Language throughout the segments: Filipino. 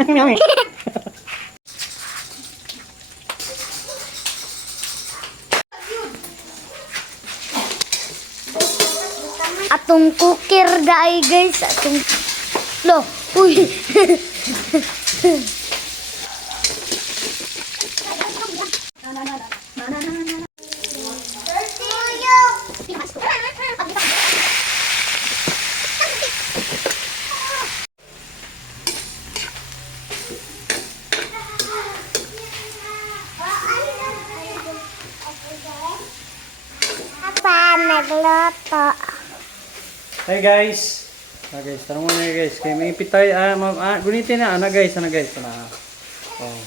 Atong cooker dai guys, atong lo, uy. Apa nagluto? Hey guys. Guys, tarong mo na guys. Kay may pitay gunitin na guys, guys. Oh.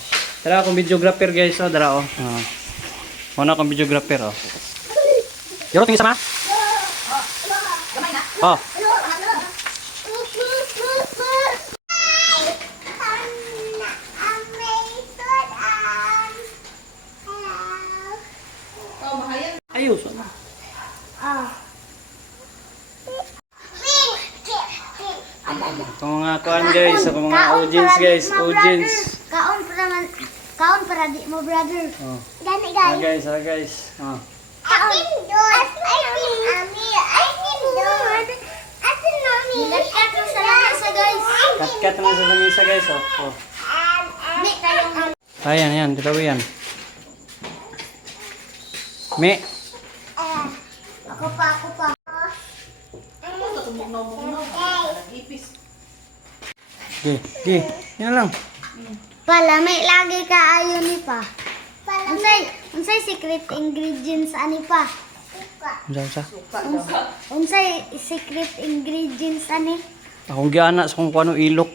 Dara akong videographer guys, dara oh. Muna akong videographer oh. Yoro tingin sama? Oh. Ayos ano? Ako mga kuan guys, ako mga audience guys, audience. Kaon para di mo brother. Oh. Gani guys. Guys, guys. Oh. Kaon. Kat mo sa lamesa guys. Kat mo sa lamesa guys oh. Oh. Ayan, dito yan. Me. Ako pa. Gi. Yan lang. Palamay lagi ka ayon ni pa. Unsay secret ingredients ani pa? Unsa? Unsay secret ingredients ani? Akong giana sa kung kuano ilok.